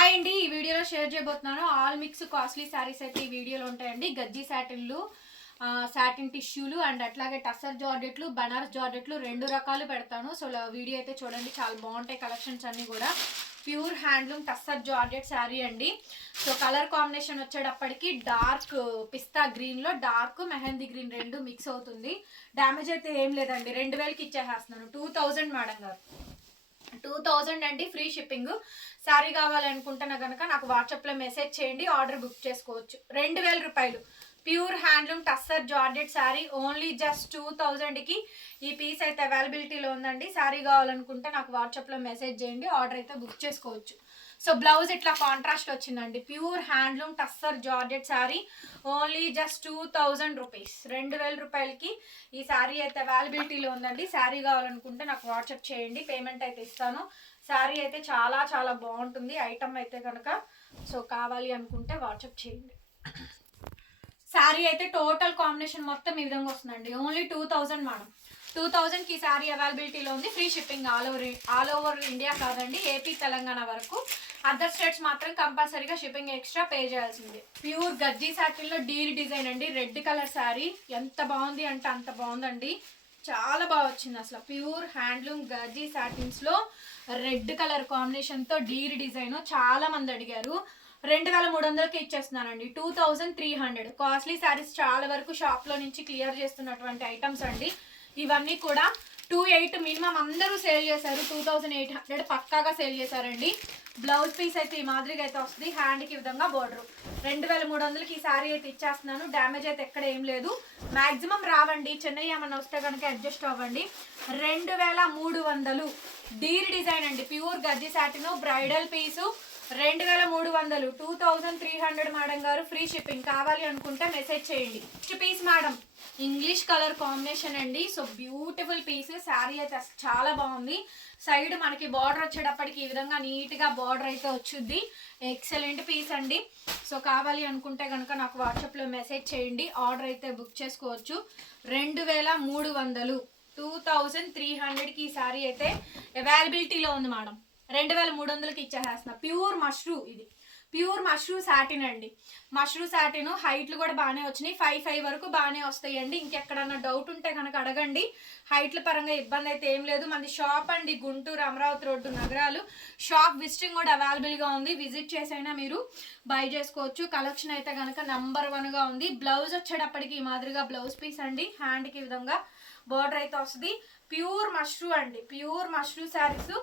Hi అండి. ఈ వీడియోలో షేర్ చేయబోతున్నాను. ఆల్ మిక్స్ కాస్ట్లీ శారీస్ అయితే ఈ వీడియోలో ఉంటాయండి. గజ్జి శాటిన్లు శాటిన్ టిష్యూలు అండ్ అట్లాగే టసర్ జార్జెట్లు బనారస్ జార్జెట్లు రెండు రకాలు పెడతాను. సో వీడియో అయితే చూడండి. చాలా బాగుంటాయి కలెక్షన్స్ అన్నీ కూడా. Pure handloom tussar georgette sari అండి. సో కలర్ కాంబినేషన్ వచ్చేటప్పటికి డార్క్ పిస్తా గ్రీన్లో డార్క్ మెహందీ గ్రీన్ రెండు మిక్స్ అవుతుంది. డ్యామేజ్ అయితే ఏం లేదండి. రెండు వేలకి ఇచ్చేసేస్తున్నాను. టూ థౌజండ్ మేడం గారు. టూ థౌజండ్ అండి ఫ్రీ షిప్పింగ్. శారీ కావాలనుకుంటున్నా కనుక నాకు వాట్సాప్లో మెసేజ్ చేయండి ఆర్డర్ బుక్ చేసుకోవచ్చు. రెండు వేల రూపాయలు. Pure handloom tussar georgette sari only just two థౌజండ్కి. ఈ పీస్ అయితే అవైలబిలిటీలో ఉందండి. శారీ కావాలనుకుంటే నాకు వాట్సాప్లో మెసేజ్ చేయండి ఆర్డర్ అయితే బుక్ చేసుకోవచ్చు. సో బ్లౌజ్ ఇట్లా కాంట్రాస్ట్ వచ్చిందండి. Pure handloom tussar georgette sari only just two thousand rupees రెండు వేల రూపాయలకి ఈ శారీ అయితే అవైలబిలిటీలో ఉందండి. శారీ కావాలనుకుంటే నాకు వాట్సాప్ చేయండి. పేమెంట్ అయితే ఇస్తాను. శారీ అయితే చాలా చాలా బాగుంటుంది. ఐటమ్ అయితే కనుక సో కావాలి అనుకుంటే వాట్సాప్ చేయండి. శారీ అయితే టోటల్ కాంబినేషన్ మొత్తం ఈ విధంగా వస్తుందండి. Only two thousand madam. Two థౌజండ్కి ఈ శారీ అవైలబిలిటీలో ఉంది. Free shipping all over all over India కాదండి ఏపీ తెలంగాణ వరకు. అదర్ స్టేట్స్ మాత్రం కంపల్సరీగా షిప్పింగ్ ఎక్స్ట్రా పే చేయాల్సింది. ప్యూర్ గజ్జీ శాటిల్లో డీల్ డిజైన్ అండి. Red colour sari. ఎంత బాగుంది అంటే అంత బాగుందండి. చాలా బాగా వచ్చింది అసలు. ప్యూర్ హ్యాండ్లూమ్ గజ్జీ శాటిన్స్లో రెడ్ కలర్ కాంబినేషన్తో డీర్ డిజైన్ చాలా మంది అడిగారు. రెండు వేల మూడు వందలకి ఇచ్చేస్తున్నానండి. Two thousand three hundred. Costly saris చాలా వరకు షాప్లో నుంచి క్లియర్ చేస్తున్నటువంటి ఐటమ్స్ అండి. ఇవన్నీ కూడా టూ ఎయిట్ మినిమం అందరూ సేల్ చేశారు. టూ థౌజండ్ ఎయిట్ హండ్రెడ్ పక్కాగా సేల్ చేశారండి. బ్లౌజ్ పీస్ అయితే ఈ మాదిరిగా అయితే వస్తుంది. హ్యాండ్కి విధంగా బోర్డర్. రెండు వేల మూడు వందలకి ఈ శారీ అయితే ఇచ్చేస్తున్నాను. డ్యామేజ్ అయితే ఎక్కడ ఏం లేదు. మ్యాక్సిమం రావండి. చెన్నై ఏమన్నా వస్తే కనుక అడ్జస్ట్ అవ్వండి. రెండు వేల మూడు వందలు. డీర్ డిజైన్ అండి. Pure gajji satin bridal piece రెండు వేల మూడు వందలు. Two thousand three hundred madam గారు ఫ్రీ షిప్పింగ్ కావాలి అనుకుంటే మెసేజ్ చేయండి. Next piece madam. English colour combination అండి. సో బ్యూటిఫుల్ పీస్ శారీ అయితే చాలా బాగుంది. సైడ్ మనకి బార్డర్ వచ్చేటప్పటికి ఈ విధంగా నీట్గా బార్డర్ అయితే వచ్చుద్ది. ఎక్సలెంట్ పీస్ అండి. సో కావాలి అనుకుంటే కనుక నాకు వాట్సాప్లో మెసేజ్ చేయండి. ఆర్డర్ అయితే బుక్ చేసుకోవచ్చు. రెండు వేల మూడు వందలు. టూ థౌజండ్ త్రీ హండ్రెడ్కి ఈ శారీ అయితే అవైలబిలిటీలో ఉంది మేడం. రెండు వేల మూడు వందలకి ఇచ్చేసేస్తున్నా. ప్యూర్ మష్రూ ఇది. ప్యూర్ మష్రూ సాటిన్ అండి. మష్రూ సాటిన్ హైట్లు కూడా బాగానే వచ్చినాయి. ఫైవ్ ఫైవ్ వరకు బాగానే వస్తాయండి. ఇంకెక్కడన్నా డౌట్ ఉంటే కనుక అడగండి. హైట్ల పరంగా ఇబ్బంది అయితే ఏం లేదు. మనది షాప్ అండి. Guntur Amaravati road Nagaralu. Shop visiting కూడా అవైలబుల్గా ఉంది. విజిట్ చేసైనా మీరు బై చేసుకోవచ్చు. కలెక్షన్ అయితే కనుక నంబర్ వన్గా ఉంది. బ్లౌజ్ వచ్చేటప్పటికి ఈ మాదిరిగా బ్లౌజ్ పీస్ అండి. హ్యాండ్కి విధంగా బోర్డర్ అయితే వస్తుంది. ప్యూర్ మష్రూ అండి. ప్యూర్ మష్రూ శారీస్.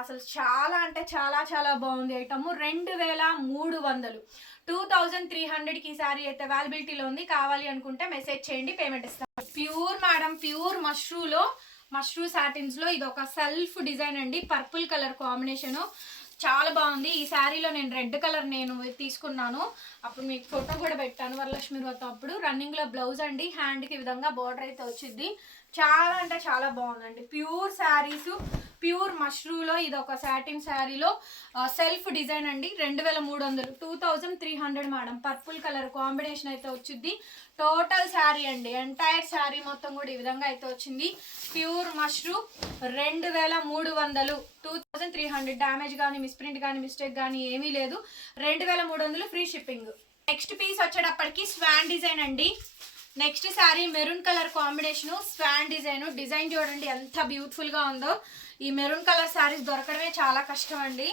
అసలు చాలా అంటే చాలా చాలా బాగుంది ఐటమ్. రెండు వేల మూడు వందలు. టూ థౌజండ్ త్రీ హండ్రెడ్కి ఈ సారీ అయితే అవైలబిలిటీలో ఉంది. కావాలి అనుకుంటే మెసేజ్ చేయండి పేమెంట్ ఇస్తాం. ప్యూర్ మేడం ప్యూర్ మష్రూలో మష్రూ సాటిన్స్లో ఇది ఒక సెల్ఫ్ డిజైన్ అండి. Purple colour combination. చాలా బాగుంది. ఈ శారీలో నేను రెడ్ కలర్ నేను తీసుకున్నాను. అప్పుడు మీకు ఫోటో కూడా పెట్టాను వరలక్ష్మి వ్రతం అప్పుడు. రన్నింగ్లో బ్లౌజ్ అండి. హ్యాండ్కి విధంగా బార్డర్ అయితే వచ్చింది. చాలా అంటే చాలా బాగుందండి. ప్యూర్ శారీస్ ప్యూర్ మష్రూలో ఇది ఒక సాటిన్ శారీలో సెల్ఫ్ డిజైన్ అండి. రెండు వేల మూడు వందలు. Two thousand three hundred madam. Purple colour combination అయితే వచ్చింది టోటల్ శారీ అండి. ఎంటైర్ శారీ మొత్తం కూడా ఈ విధంగా అయితే వచ్చింది. ప్యూర్ మష్రూ రెండు వేల మూడు వందలు. Two thousand three hundred damage కానీ మిస్ప్రింట్ కానీ మిస్టేక్ కానీ ఏమీ లేదు. రెండు వేల మూడు వందలు ఫ్రీ షిప్పింగ్. నెక్స్ట్ పీస్ వచ్చేటప్పటికి స్వాన్ డిజైన్ అండి. Next sari maroon colour combination swan design. Design చూడండి ఎంత బ్యూటిఫుల్గా ఉందో. ఈ మెరూన్ కలర్ శారీస్ దొరకడమే చాలా కష్టం అండి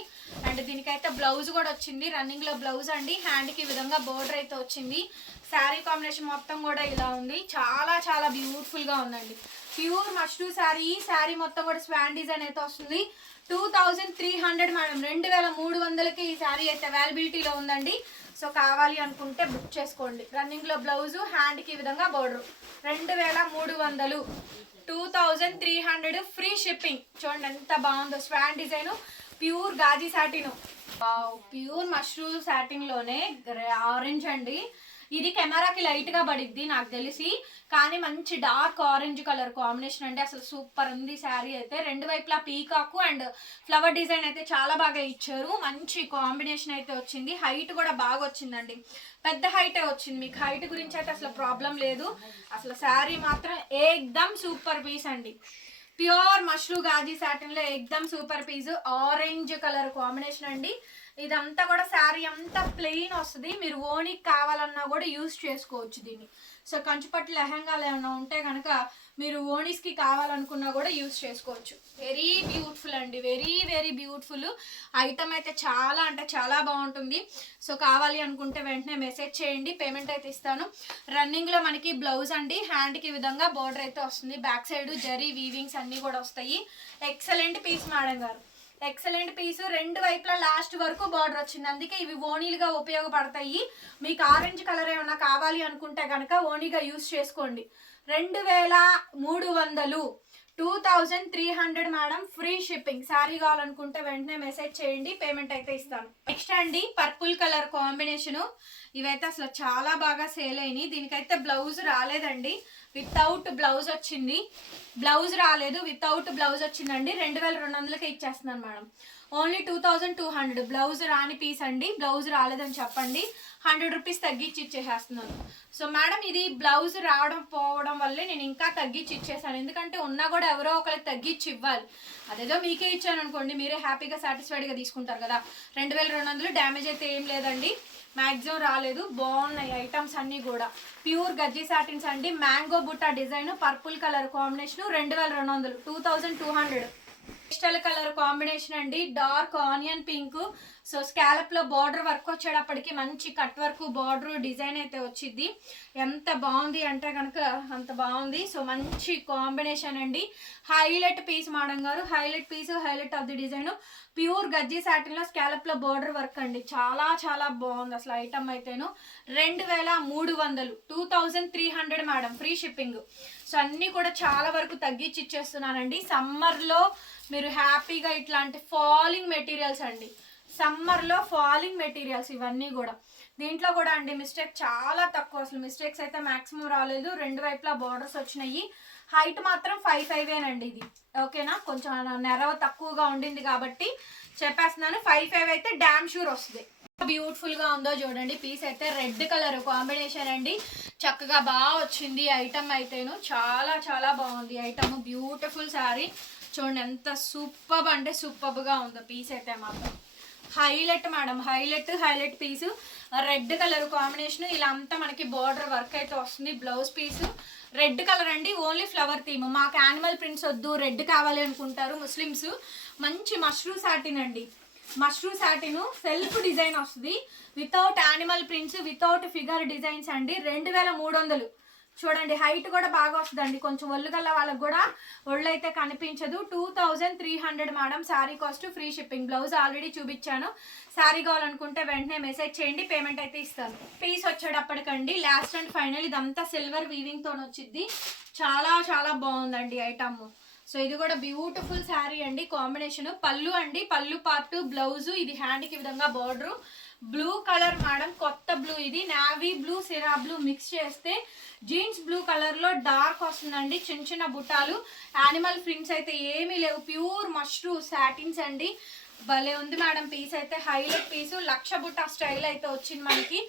అండ్ దీనికైతే బ్లౌజ్ కూడా వచ్చింది. రన్నింగ్లో బ్లౌజ్ అండి. హ్యాండ్కి ఈ విధంగా బోర్డర్ అయితే వచ్చింది. శారీ కాంబినేషన్ మొత్తం కూడా ఇలా ఉంది. చాలా చాలా బ్యూటిఫుల్గా ఉందండి. ప్యూర్ మష్రూ శారీ. ఈ శారీ మొత్తం కూడా స్వాన్ డిజైన్ అయితే వస్తుంది. Two thousand three hundred madam. రెండు వేల మూడు వందలకి ఈ శారీ అయితే అవైలబిలిటీలో ఉందండి. సో కావాలి అనుకుంటే బుక్ చేసుకోండి. రన్నింగ్లో బ్లౌజు హ్యాండ్కి ఈ విధంగా బోర్డర్ రెండు వేల మూడు వందలు. Two thousand three hundred free shipping చూడండి ఎంత బాగుందో. Swan design pure gajji satin pure mashru సాటిన్లోనే orange అండి. ఇది కెమెరాకి లైట్గా పడిద్ది నాకు తెలిసి. కానీ మంచి డార్క్ ఆరెంజ్ కలర్ కాంబినేషన్ అంటే అసలు సూపర్ ఉంది శారీ అయితే. రెండు వైపులా పీకాకు అండ్ ఫ్లవర్ డిజైన్ అయితే చాలా బాగా ఇచ్చారు. మంచి కాంబినేషన్ అయితే వచ్చింది. హైట్ కూడా బాగా వచ్చిందండి. పెద్ద హైటే వచ్చింది మీకు? హైట్ గురించి అయితే అసలు ప్రాబ్లం లేదు. అసలు శారీ మాత్రం ఏకదమ్ సూపర్ పీస్ అండి. ప్యూర్ మష్రూ గాజీ సాటిన్లో ఎగ్దమ్ super piece orange colour combination అండి. ఇదంతా కూడా శారీ అంతా ప్లెయిన్ వస్తుంది. మీరు ఓనికి కావాలన్నా కూడా యూస్ చేసుకోవచ్చు దీన్ని. సో కంచుపట్టు లెహంగాలు ఏమైనా ఉంటే కనుక మీరు ఓనీస్కి కావాలనుకున్నా కూడా యూస్ చేసుకోవచ్చు. వెరీ బ్యూటిఫుల్ అండి. Very very beautiful. ఐటమ్ అయితే చాలా అంటే చాలా బాగుంటుంది. సో కావాలి అనుకుంటే వెంటనే మెసేజ్ చేయండి. పేమెంట్ అయితే ఇస్తాను. రన్నింగ్లో మనకి బ్లౌజ్ అండి. హ్యాండ్కి విధంగా బోర్డర్ అయితే వస్తుంది. బ్యాక్ సైడ్ జరీ వీవింగ్స్ అన్నీ కూడా వస్తాయి. ఎక్సలెంట్ పీస్ మేడం గారు. ఎక్సలెంట్ పీస్ రెండు వైపులా లాస్ట్ వరకు బార్డర్ వచ్చింది. అందుకే ఇవి ఓనీలుగా ఉపయోగపడతాయి. మీకు ఆరెంజ్ కలర్ ఏమైనా కావాలి అనుకుంటే కనుక ఓనీగా యూస్ చేసుకోండి. రెండు వేల మూడు వందలు. Two thousand three hundred madam free shipping. Sari కావాలనుకుంటే వెంటనే మెసేజ్ చేయండి పేమెంట్ అయితే ఇస్తాను. నెక్స్ట్ అండి పర్పుల్ కలర్ కాంబినేషన్. ఇవైతే అసలు చాలా బాగా సేల్ అయినాయి. దీనికైతే బ్లౌజ్ రాలేదండి. వితౌట్ బ్లౌజ్ వచ్చింది. బ్లౌజ్ రాలేదు. వితౌట్ బ్లౌజ్ వచ్చిందండి. రెండు వేల రెండు వందలకే ఇచ్చేస్తున్నాను madam. Only two thousand two hundred. Blouse రాని పీస్ అండి. బ్లౌజ్ రాలేదని చెప్పండి. హండ్రెడ్ రూపీస్ తగ్గించి ఇచ్చేసేస్తున్నాను. సో మేడం ఇది బ్లౌజ్ రావడం పోవడం వల్లే నేను ఇంకా తగ్గించి ఇచ్చేసాను. ఎందుకంటే ఉన్నా కూడా ఎవరో ఒకరికి తగ్గించి ఇవ్వాలి. అదేదో మీకే ఇచ్చాను అనుకోండి. మీరే హ్యాపీగా సాటిస్ఫైడ్గా తీసుకుంటారు కదా. రెండు వేల రెండు వందలు డ్యామేజ్ అయితే ఏం లేదండి. మ్యాక్సిమం రాలేదు. బాగున్నాయి ఐటమ్స్ అన్నీ కూడా. ప్యూర్ గజ్జి సాటిన్స్ అండి. మ్యాంగో బుట్ట డిజైన్ పర్పుల్ కలర్ కాంబినేషన్ రెండు వేల రెండు వందలు. Two thousand two hundred. Crystal colour combination అండి. Dark onion pink. సో స్కాలప్లో బార్డర్ వర్క్ వచ్చేటప్పటికి మంచి కట్ వర్క్ బార్డర్ డిజైన్ అయితే వచ్చింది ఎంత బాగుంది అంటే కనుక అంత బాగుంది. సో మంచి కాంబినేషన్ అండి. హైలైట్ పీస్ మేడం గారు. Highlight piece highlight of the design. Pure gajji సాటిన్లో స్కాలప్లో border work అండి. చాలా చాలా బాగుంది అసలు ఐటమ్ అయితేను. రెండు వేల మూడు వందలు. Two thousand three hundred madam. Free shipping. So అన్నీ కూడా చాలా వరకు తగ్గించి ఇచ్చేస్తున్నానండి. సమ్మర్లో మీరు హ్యాపీగా ఇట్లాంటి ఫాలింగ్ మెటీరియల్స్ అండి. సమ్మర్లో ఫాలింగ్ మెటీరియల్స్ ఇవన్నీ కూడా. దీంట్లో కూడా అండి మిస్టేక్ చాలా తక్కువ. అసలు మిస్టేక్స్ అయితే మ్యాక్సిమం రాలేదు. రెండు వైపులా బార్డర్స్ వచ్చినాయి. హైట్ మాత్రం ఫైవ్ ఫైవ్ ఏనండి ఇది. ఓకేనా? కొంచెం నెరవ తక్కువగా ఉండింది కాబట్టి చెప్పేస్తున్నాను. ఫైవ్ ఫైవ్ అయితే డ్యామ్ షూర్ వస్తుంది. బ్యూటిఫుల్గా ఉందో చూడండి. పీస్ అయితే రెడ్ కలర్ కాంబినేషన్ అండి. చక్కగా బాగా వచ్చింది ఐటమ్ అయితేను. చాలా చాలా బాగుంది ఐటమ్. బ్యూటిఫుల్ శారీ చూడండి ఎంత సూపర్ అంటే సూపర్గా ఉందో. పీస్ అయితే మాత్రం. Highlight madam highlight highlight piece. Red colour combination. ఇలా అంతా మనకి బార్డర్ వర్క్ అయితే వస్తుంది బ్లౌజ్ పీస్. రెడ్ కలర్ అండి ఓన్లీ ఫ్లవర్ థీమ్. మాకు యానిమల్ ప్రింట్స్ వద్దు రెడ్ కావాలి అనుకుంటారు ముస్లిమ్స్. మంచి మష్రూమ్ సాటిన్ అండి. మష్రూమ్ సాటిన్ సెల్ఫ్ డిజైన్ వస్తుంది. Without animal prints without figure designs అండి. రెండు వేల మూడు వందలు. చూడండి హైట్ కూడా బాగా వస్తుందండి. కొంచెం ఒళ్ళు గల్ల వాళ్ళకి కూడా ఒళ్ళు అయితే కనిపించదు. Two thousand three hundred madam sari cost free shipping blouse already చూపించాను. శారీ కావాలనుకుంటే వెంటనే మెసేజ్ చేయండి పేమెంట్ అయితే ఇస్తాను. పీస్ వచ్చేటప్పటికండి లాస్ట్ అండ్ ఫైనల్ ఇదంతా సిల్వర్ వీవింగ్తో వచ్చింది చాలా చాలా బాగుందండి ఐటమ్ సో ఇది కూడా బ్యూటిఫుల్ శారీ అండి కాంబినేషన్ పళ్ళు అండి పళ్ళు పార్ట్ బ్లౌజ్ ఇది హ్యాండ్కి విధంగా బార్డరు బ్లూ కలర్ మేడం కొత్త బ్లూ ఇది. నావీ బ్లూ సిరా బ్లూ మిక్స్ చేస్తే జీన్స్ బ్లూ కలర్లో డార్క్ వస్తుందండి చిన్న చిన్న బుట్టాలు యానిమల్ ప్రింట్స్ అయితే ఏమీ లేవు. ప్యూర్ మష్రూ సాటిన్స్ అండి. భలే ఉంది మేడం పీస్ అయితే. హైలైట్ పీసు లక్ష బుట్ట స్టైల్ అయితే వచ్చింది మనకి.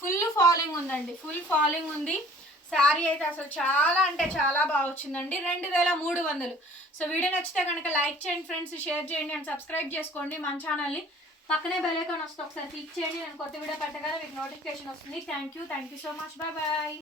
ఫుల్ ఫాలింగ్ ఉందండి. ఫుల్ ఫాలింగ్ ఉంది. శారీ అయితే అసలు చాలా అంటే చాలా బాగా వచ్చిందండి. రెండు వేల మూడు వందలు. సో వీడియో నచ్చితే కనుక లైక్ చేయండి ఫ్రెండ్స్ షేర్ చేయండి అండ్ సబ్స్క్రైబ్ చేసుకోండి మన ఛానల్ని పక్కనే బెల్ ఐకాన్ వస్తుంది ఒకసారి క్లిక్ చేయండి. నేను కొత్త వీడియో పెట్టగానే మీకు నోటిఫికేషన్ వస్తుంది. Thank you thank you so much bye bye